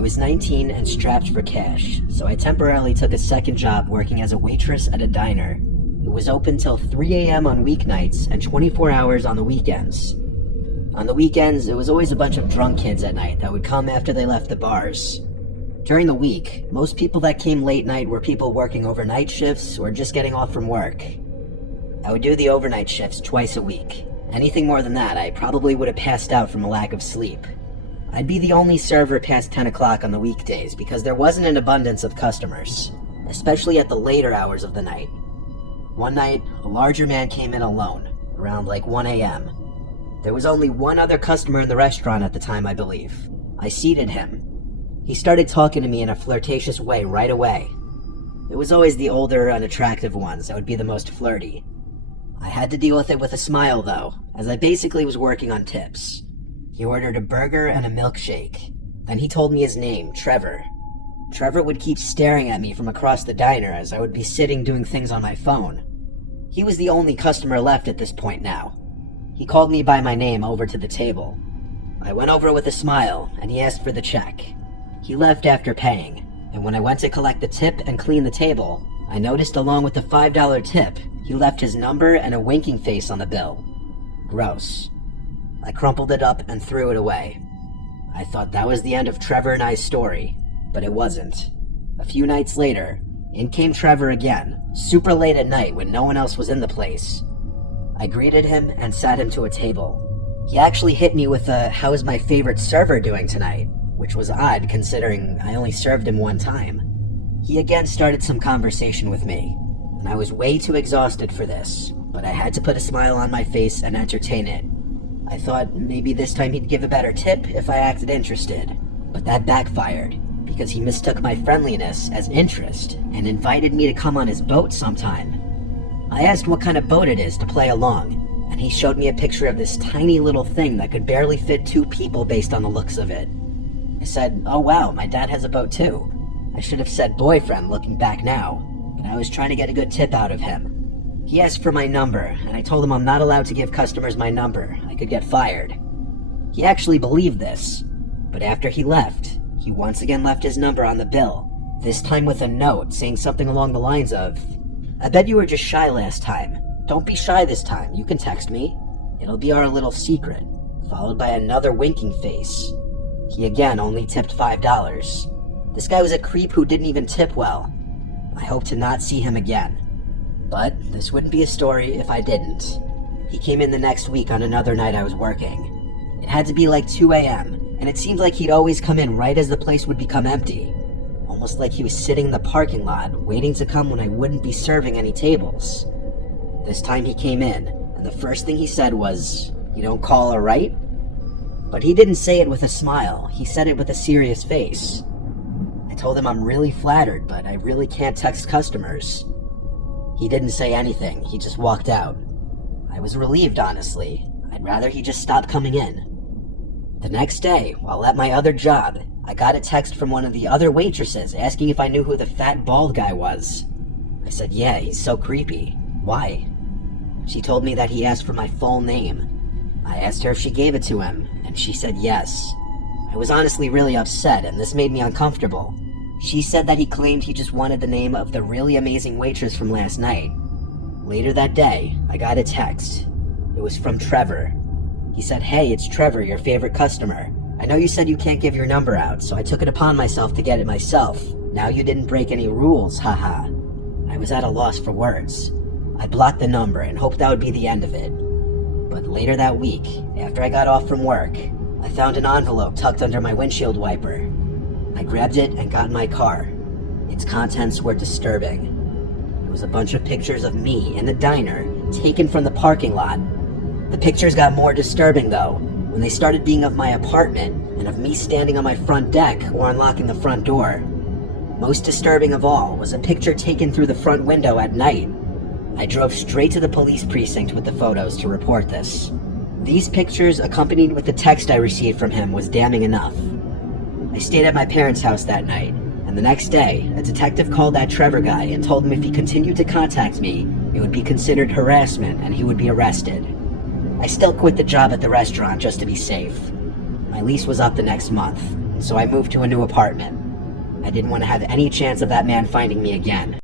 I was 19 and strapped for cash, so I temporarily took a second job working as a waitress at a diner. It was open till 3 a.m. on weeknights and 24 hours on the weekends. On the weekends, it was always a bunch of drunk kids at night that would come after they left the bars. During the week, most people that came late night were people working overnight shifts or just getting off from work. I would do the overnight shifts twice a week. Anything more than that, I probably would have passed out from a lack of sleep. I'd be the only server past 10 o'clock on the weekdays because there wasn't an abundance of customers, especially at the later hours of the night. One night, a larger man came in alone, around like 1 a.m. There was only one other customer in the restaurant at the time, I believe. I seated him. He started talking to me in a flirtatious way right away. It was always the older, unattractive ones that would be the most flirty. I had to deal with it with a smile, though, as I basically was working on tips. He ordered a burger and a milkshake. Then he told me his name, Trevor. Trevor would keep staring at me from across the diner as I would be sitting doing things on my phone. He was the only customer left at this point now. He called me by my name over to the table. I went over with a smile, and he asked for the check. He left after paying, and when I went to collect the tip and clean the table, I noticed along with the $5 tip, he left his number and a winking face on the bill. Gross. I crumpled it up and threw it away. I thought that was the end of Trevor and I's story, but it wasn't. A few nights later, in came Trevor again, super late at night when no one else was in the place. I greeted him and sat him to a table. He actually hit me with a "how's my favorite server doing tonight?" which was odd considering I only served him one time. He again started some conversation with me, and I was way too exhausted for this, but I had to put a smile on my face and entertain it. I thought maybe this time he'd give a better tip if I acted interested, but that backfired, because he mistook my friendliness as interest and invited me to come on his boat sometime. I asked what kind of boat it is to play along, and he showed me a picture of this tiny little thing that could barely fit 2 people based on the looks of it. I said, "Oh wow, my dad has a boat too." I should have said boyfriend looking back now, but I was trying to get a good tip out of him. He asked for my number, and I told him I'm not allowed to give customers my number. I could get fired. He actually believed this, but after he left, he once again left his number on the bill, this time with a note saying something along the lines of, "I bet you were just shy last time. Don't be shy this time, you can text me. It'll be our little secret," followed by another winking face. He again only tipped $5. This guy was a creep who didn't even tip well. I hope to not see him again. But this wouldn't be a story if I didn't. He came in the next week on another night I was working. It had to be like 2 a.m., and it seemed like he'd always come in right as the place would become empty. Almost like he was sitting in the parking lot, waiting to come when I wouldn't be serving any tables. This time he came in, and the first thing he said was, "You don't call, alright?" But he didn't say it with a smile, he said it with a serious face. I told him I'm really flattered, but I really can't text customers. He didn't say anything, he just walked out. I was relieved, honestly. I'd rather he just stopped coming in. The next day, while at my other job, I got a text from one of the other waitresses asking if I knew who the fat bald guy was. I said, "Yeah, he's so creepy. Why?" She told me that he asked for my full name. I asked her if she gave it to him, and she said yes. I was honestly really upset, and this made me uncomfortable. She said that he claimed he just wanted the name of the really amazing waitress from last night. Later that day, I got a text. It was from Trevor. He said, "Hey, it's Trevor, your favorite customer. I know you said you can't give your number out, so I took it upon myself to get it myself. Now you didn't break any rules, haha." I was at a loss for words. I blocked the number and hoped that would be the end of it. But later that week, after I got off from work, I found an envelope tucked under my windshield wiper. I grabbed it and got in my car. Its contents were disturbing. It was a bunch of pictures of me in the diner, taken from the parking lot. The pictures got more disturbing though, when they started being of my apartment and of me standing on my front deck or unlocking the front door. Most disturbing of all was a picture taken through the front window at night. I drove straight to the police precinct with the photos to report this. These pictures, accompanied with the text I received from him, was damning enough. I stayed at my parents' house that night, and the next day, a detective called that Trevor guy and told him if he continued to contact me, it would be considered harassment and he would be arrested. I still quit the job at the restaurant just to be safe. My lease was up the next month. so I moved to a new apartment. I didn't want to have any chance of that man finding me again.